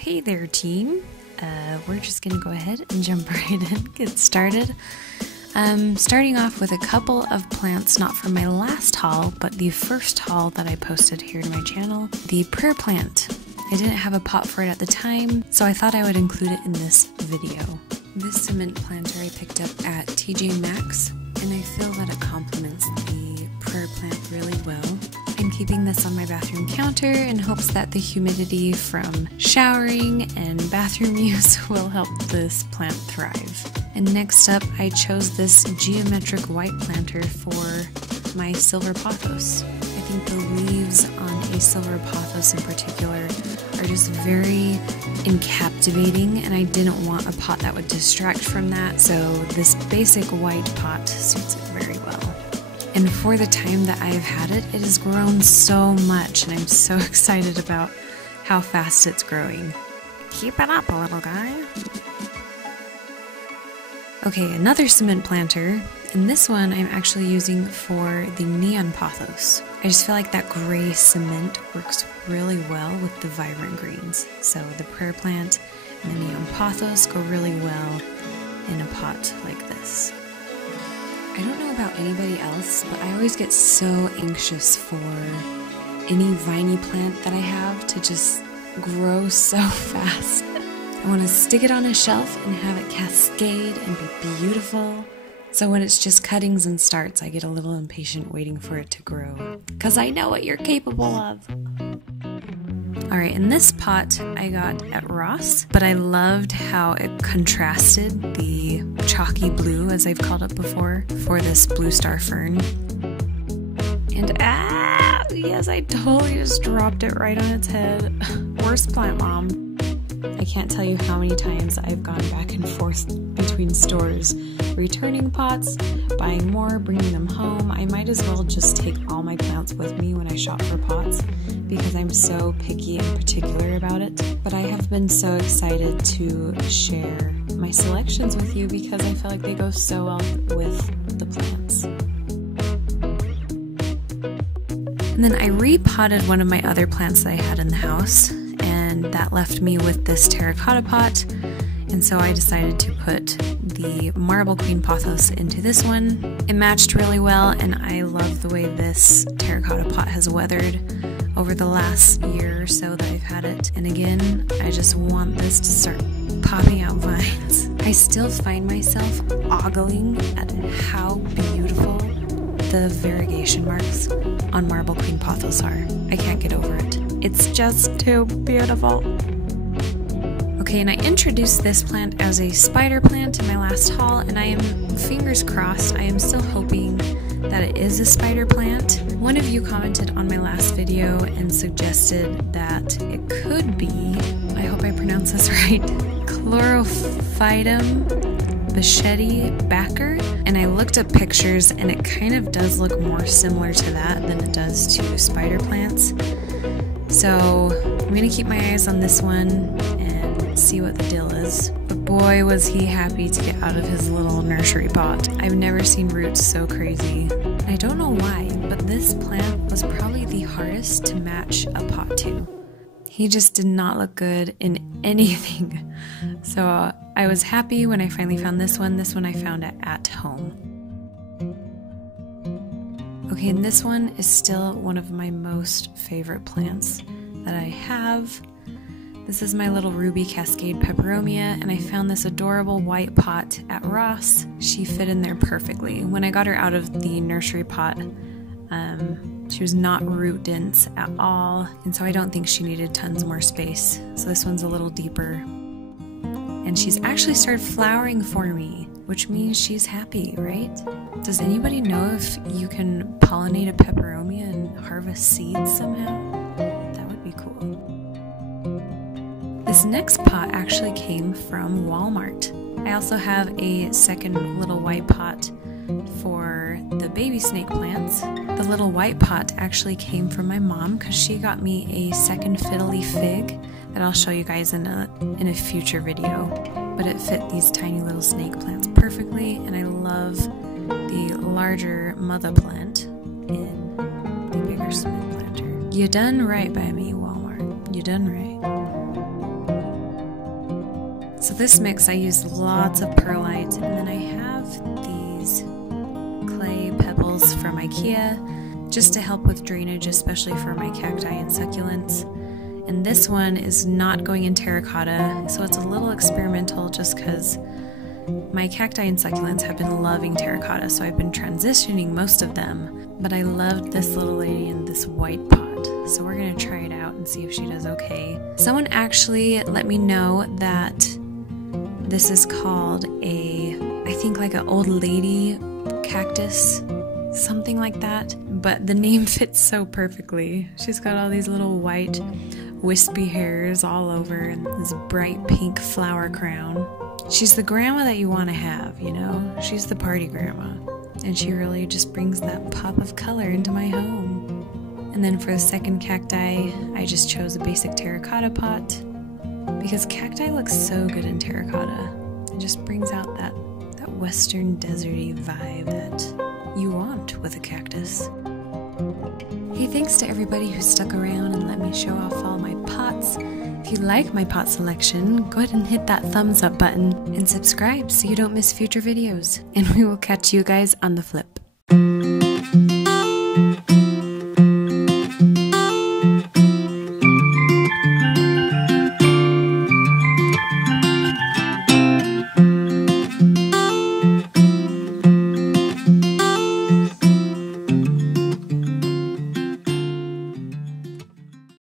hey there team, we're just gonna go ahead and jump right in, get started. Starting off with a couple of plants, not from my last haul, but the first haul that I posted here to my channel, the prayer plant. I didn't have a pot for it at the time, so I thought I would include it in this video. This cement planter I picked up at TJ Maxx, and I feel that it complements the prayer plant really well. I'm keeping this on my bathroom counter in hopes that the humidity from showering and bathroom use will help this plant thrive. And next up, I chose this geometric white planter for my silver pothos. I think the leaves on a silver pothos in particular are just very captivating, and I didn't want a pot that would distract from that, so this basic white pot suits it very well. And for the time that I've had it, it has grown so much, and I'm so excited about how fast it's growing. Keep it up, little guy. Okay, another cement planter, and this one I'm actually using for the neon pothos. I just feel like that gray cement works really well with the vibrant greens. So the prayer plant and the neon pothos go really well in a pot like this. I don't know about anybody else, but I always get so anxious for any viney plant that I have to just grow so fast. I want to stick it on a shelf and have it cascade and be beautiful. So when it's just cuttings and starts, I get a little impatient waiting for it to grow, because I know what you're capable of. Alright, in this pot I got at Ross, but I loved how it contrasted the chalky blue, as I've called it before, for this blue star fern. And yes, I totally just dropped it right on its head. Worst plant mom. I can't tell you how many times I've gone back and forth between stores, returning pots, buying more, bringing them home. I might as well just take all my plants with me when I shop for pots, because I'm so picky and particular about it. But I have been so excited to share my selections with you because I feel like they go so well with the plants. And then I repotted one of my other plants that I had in the house, and that left me with this terracotta pot, and so I decided to put the marble queen pothos into this one. It matched really well, and I love the way this terracotta pot has weathered over the last year or so that I've had it. And again, I just want this to start popping out vines. I still find myself ogling at how beautiful the variegation marks on marble queen pothos are. I can't get over it. It's just too beautiful. Okay, and I introduced this plant as a spider plant in my last haul, and I am, fingers crossed, I am still hoping that it is a spider plant. One of you commented on my last video and suggested that it could be, I hope I pronounce this right, Chlorophytum Bichetti Backer, and I looked up pictures and it kind of does look more similar to that than it does to spider plants. So I'm gonna keep my eyes on this one and see what the deal is. But boy, was he happy to get out of his little nursery pot. I've never seen roots so crazy. I don't know why, but this plant was probably the hardest to match a pot to. He just did not look good in anything. So I was happy when I finally found this one. This one I found at home. Okay, and this one is still one of my most favorite plants that I have. This is my little ruby cascade peperomia, and I found this adorable white pot at Ross. She fit in there perfectly. When I got her out of the nursery pot, she was not root dense at all, and so I don't think she needed tons more space. So this one's a little deeper. And she's actually started flowering for me, which means she's happy, right? Does anybody know if you can pollinate a peperomia and harvest seeds somehow? That would be cool. This next pot actually came from Walmart. I also have a second little white pot for the baby snake plants. The little white pot actually came from my mom because she got me a second fiddly fig that I'll show you guys in a future video. But it fit these tiny little snake plants perfectly, and I love the larger mother plant in the bigger cement planter. You done right by me, Walmart. You done right. So this mix, I use lots of perlite, and then I have these clay pebbles from IKEA just to help with drainage, especially for my cacti and succulents. And this one is not going in terracotta, so it's a little experimental just because my cacti and succulents have been loving terracotta, so I've been transitioning most of them. But I loved this little lady in this white pot, so we're gonna try it out and see if she does okay. Someone actually let me know that this is called I think like an old lady cactus, something like that. But the name fits so perfectly. She's got all these little white wispy hairs all over and this bright pink flower crown. She's the grandma that you want to have, you know? She's the party grandma. And she really just brings that pop of color into my home. And then for the second cacti, I just chose a basic terracotta pot because cacti looks so good in terracotta. It just brings out that western deserty vibe that you want with a cactus. Hey, thanks to everybody who stuck around and let me show off all my pots. If you like my pot selection, go ahead and hit that thumbs up button and subscribe so you don't miss future videos. And we will catch you guys on the flip.